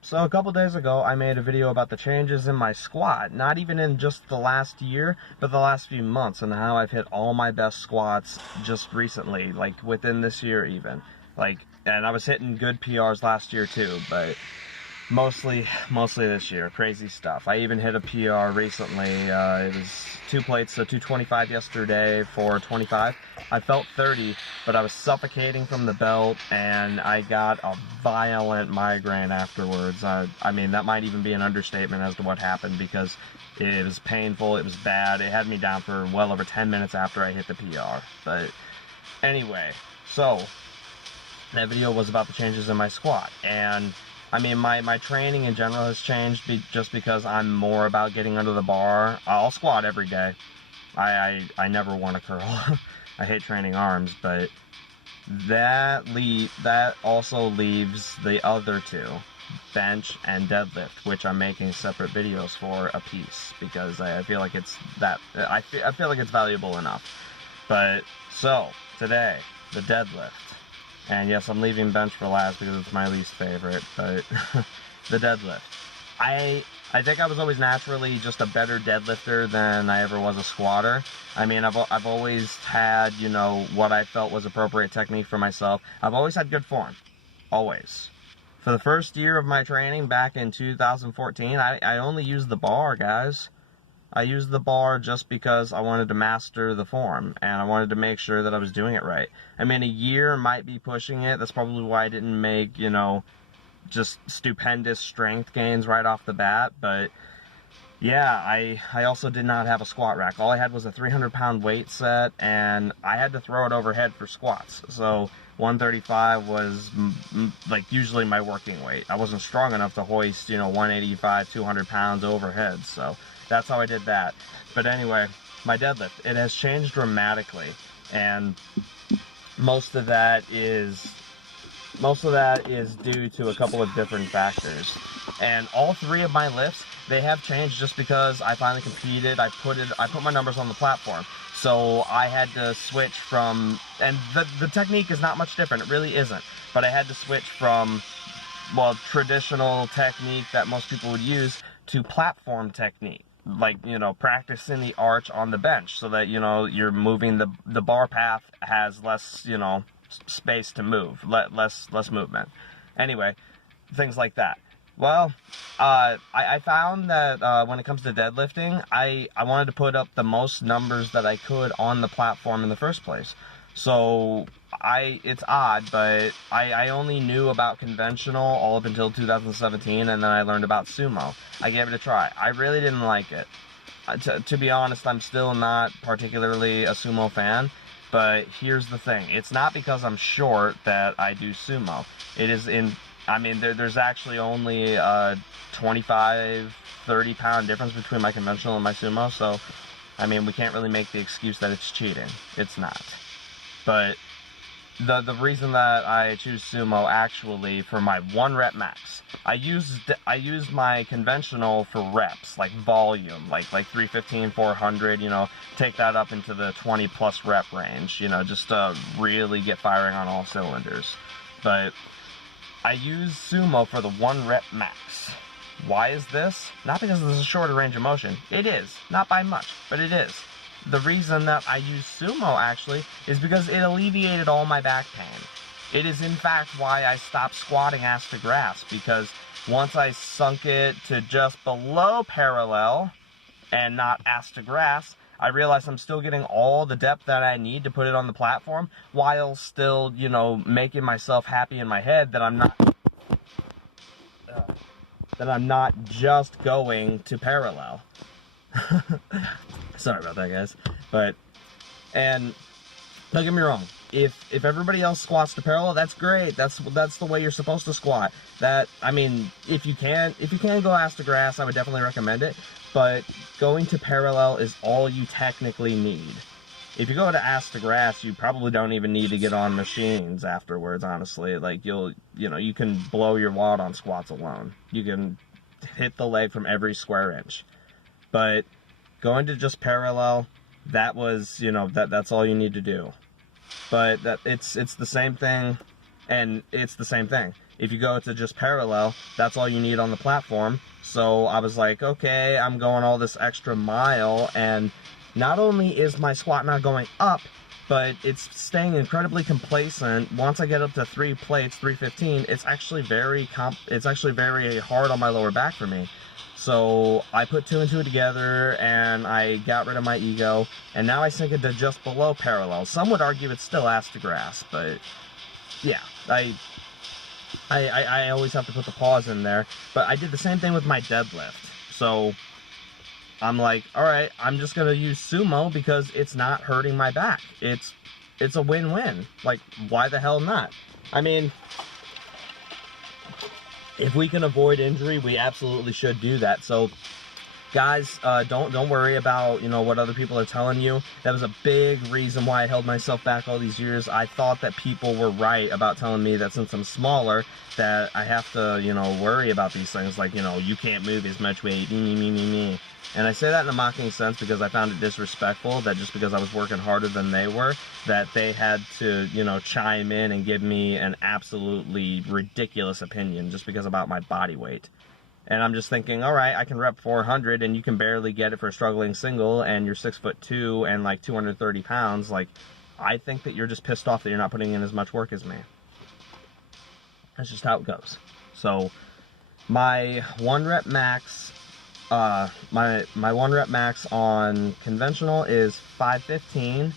So a couple days ago, I made a video about the changes in my squat, not even in just the last year, but the last few months, and how I've hit all my best squats just recently, like within this year even. And I was hitting good PRs last year too, but mostly this year. Crazy stuff. I even hit a PR recently. It was 2 plates, so 225 yesterday for 25. I felt 30, but I was suffocating from the belt, and I got a violent migraine afterwards. I mean, that might even be an understatement as to what happened, because it was painful, it was bad. It had me down for well over 10 minutes after I hit the PR. But anyway, so that video was about the changes in my squat, and I mean, my training in general has changed just because I'm more about getting under the bar. I'll squat every day. I never want to curl. I hate training arms, but that also leaves the other two, bench and deadlift, which I'm making separate videos for a piece, because I feel like I feel like it's valuable enough. But so today, the deadlift. And yes, I'm leaving bench for last because it's my least favorite, but the deadlift. I think I was always naturally just a better deadlifter than I ever was a squatter. I mean, I've always had, you know, what I felt was appropriate technique for myself. I've always had good form. Always. For the first year of my training back in 2014, I only used the bar, guys. I used the bar just because I wanted to master the form, and I wanted to make sure that I was doing it right. I mean, a year might be pushing it. That's probably why I didn't make, you know, just stupendous strength gains right off the bat. But yeah, I also did not have a squat rack. All I had was a 300-pound weight set, and I had to throw it overhead for squats. So 135 was like usually my working weight. I wasn't strong enough to hoist, you know, 185, 200 pounds overhead. So that's how I did that. But anyway, my deadlift, it has changed dramatically, and most of that is due to a couple of different factors. And all three of my lifts, they have changed just because I finally competed. I put my numbers on the platform. So I had to switch from, and the technique is not much different, it really isn't. But I had to switch from, well, traditional technique that most people would use to platform technique. Like, you know, practicing the arch on the bench so that, you know, you're moving, the bar path has less, you know, space to move, less movement. Anyway, things like that. Well, I found that when it comes to deadlifting, I wanted to put up the most numbers that I could on the platform in the first place. So it's odd, but I only knew about conventional all up until 2017, and then I learned about sumo. I gave it a try. I really didn't like it. To be honest, I'm still not particularly a sumo fan, but here's the thing. It's not because I'm short that I do sumo. It is I mean, there's actually only a 25, 30 pound difference between my conventional and my sumo, so, I mean, we can't really make the excuse that it's cheating. It's not. But the reason that I choose sumo actually for my 1 rep max, I use my conventional for reps, like volume, like 315, 400, you know, take that up into the 20 plus rep range, you know, just to really get firing on all cylinders. But I use sumo for the 1 rep max. Why is this? Not because there's a shorter range of motion. It is, not by much, but it is. The reason that I use sumo, actually, is because it alleviated all my back pain. It is, in fact, why I stopped squatting ass to grass, because once I sunk it to just below parallel and not ass to grass, I realized I'm still getting all the depth that I need to put it on the platform, while still, you know, making myself happy in my head that I'm not just going to parallel. Sorry about that, guys. But, and don't get me wrong, if everybody else squats to parallel, that's great. That's the way you're supposed to squat. I mean, if you can go ass to grass, I would definitely recommend it. But going to parallel is all you technically need. If you go to ass to grass, you probably don't even need to get on machines afterwards, honestly. Like, you can blow your wad on squats alone. You can hit the leg from every square inch. But going to just parallel, that was, you know, that's all you need to do. But it's the same thing, and it's the same thing. If you go to just parallel, that's all you need on the platform. So I was like, okay, I'm going all this extra mile, and not only is my squat not going up, but it's staying incredibly complacent. Once I get up to 3 plates, 315, it's actually very hard on my lower back for me. So I put 2 and 2 together, and I got rid of my ego, and now I sink it to just below parallel. Some would argue it's still ass to grass, but yeah, I always have to put the pause in there. But I did the same thing with my deadlift. So I'm like, all right, I'm just gonna use sumo because it's not hurting my back. It's a win-win. Like, why the hell not? I mean, if we can avoid injury, we absolutely should do that. So guys, don't worry about, you know, what other people are telling you. That was a big reason why I held myself back all these years. I thought that people were right about telling me that since I'm smaller, that I have to, you know, worry about these things, like, you know, you can't move as much weight, me. And I say that in a mocking sense because I found it disrespectful that just because I was working harder than they were, that they had to, you know, chime in and give me an absolutely ridiculous opinion just because about my body weight. And I'm just thinking, all right, I can rep 400 and you can barely get it for a struggling single, and you're 6'2" and like 230 pounds. Like, I think that you're just pissed off that you're not putting in as much work as me. That's just how it goes. So my 1 rep max, my 1 rep max on conventional is 515.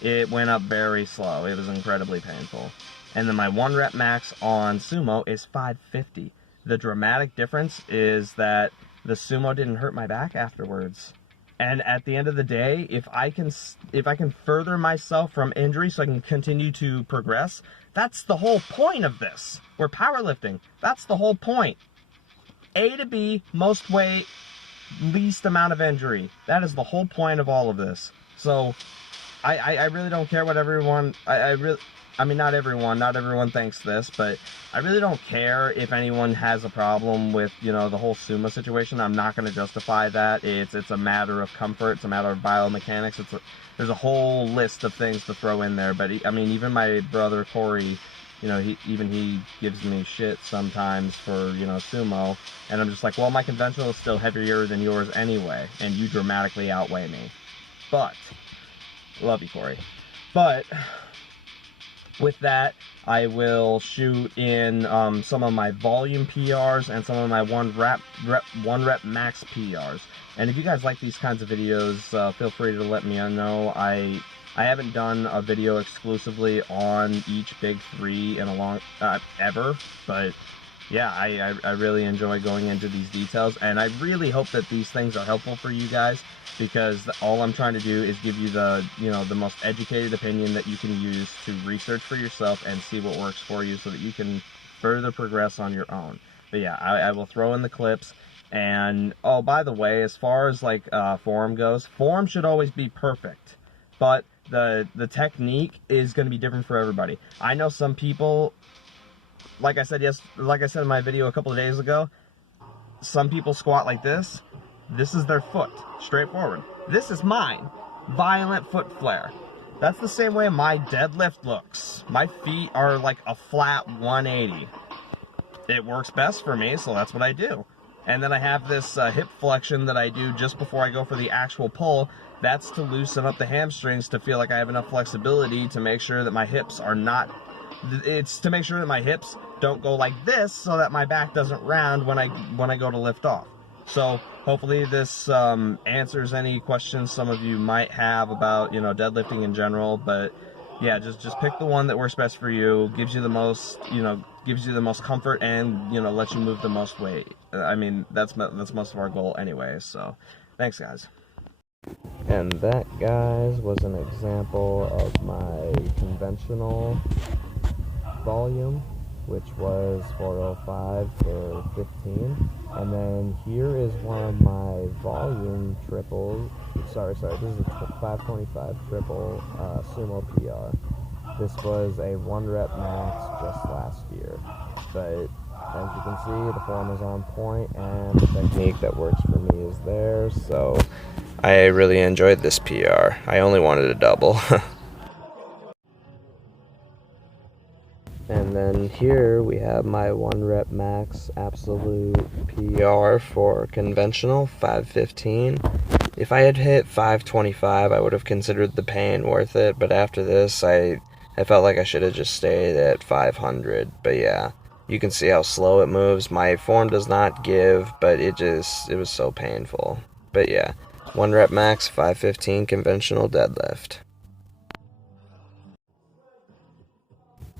It went up very slow. It was incredibly painful. And then my 1 rep max on sumo is 550. The dramatic difference is that the sumo didn't hurt my back afterwards. And at the end of the day, if I can further myself from injury so I can continue to progress, that's the whole point of this. We're powerlifting. That's the whole point. A to B, most weight, least amount of injury. That is the whole point of all of this. So I really don't care what everyone, I mean, not everyone thinks this, but I really don't care if anyone has a problem with, you know, the whole sumo situation. I'm not going to justify that. It's a matter of comfort. It's a matter of biomechanics. There's a whole list of things to throw in there. But I mean, even my brother Corey, you know, he gives me shit sometimes for, you know, sumo, and I'm just like, well, my conventional is still heavier than yours anyway, and you dramatically outweigh me. But love you, Corey. But with that, I will shoot in some of my volume PRs and some of my 1 rep max PRs. And if you guys like these kinds of videos, feel free to let me know. I haven't done a video exclusively on each big 3 in a long ever, but yeah, I really enjoy going into these details, and I really hope that these things are helpful for you guys, because all I'm trying to do is give you the, you know, the most educated opinion that you can use to research for yourself and see what works for you so that you can further progress on your own. But yeah, I will throw in the clips. And oh, by the way, as far as like form goes, form should always be perfect, but the technique is going to be different for everybody. I know some people, like I said in my video a couple of days ago, some people squat like this. This is their foot, straight forward. This is mine, violent foot flare. That's the same way my deadlift looks. My feet are like a flat 180. It works best for me, so that's what I do. And then I have this hip flexion that I do just before I go for the actual pull. That's to loosen up the hamstrings, to feel like I have enough flexibility to make sure that my hips are not, it's to make sure that my hips don't go like this so that my back doesn't round when I go to lift off. So hopefully this answers any questions some of you might have about, you know, deadlifting in general. But yeah, just pick the one that works best for you, gives you the most, you know, gives you the most comfort, and, you know, lets you move the most weight. I mean, that's most of our goal anyway. So thanks, guys. And that, guys, was an example of my conventional volume, which was 405 for 15. And then here is one of my volume triples. Sorry, this is a 525 triple sumo PR. This was a 1 rep max just last year. But as you can see, the form is on point, and the technique that works for me is there. So I really enjoyed this PR. I only wanted a double. And then then here we have my 1 rep max absolute PR for conventional, 515. If I had hit 525, I would have considered the pain worth it, but after this, I felt like I should have just stayed at 500. But yeah, you can see how slow it moves. My form does not give, but it was so painful. But yeah, 1 rep max, 515 conventional deadlift.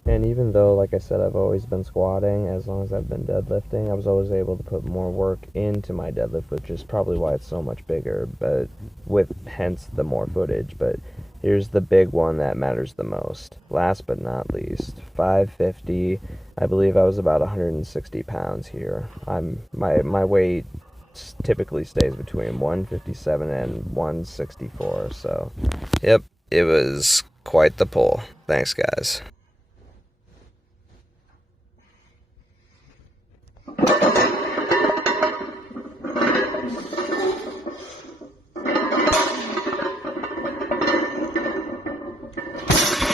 And even though, like I said, I've always been squatting, as long as I've been deadlifting, I was always able to put more work into my deadlift, which is probably why it's so much bigger, but with hence the more footage. But here's the big one that matters the most. Last but not least, 550. I believe I was about 160 pounds here. My weight typically stays between 157 and 164, so yep, it was quite the pull. Thanks, guys.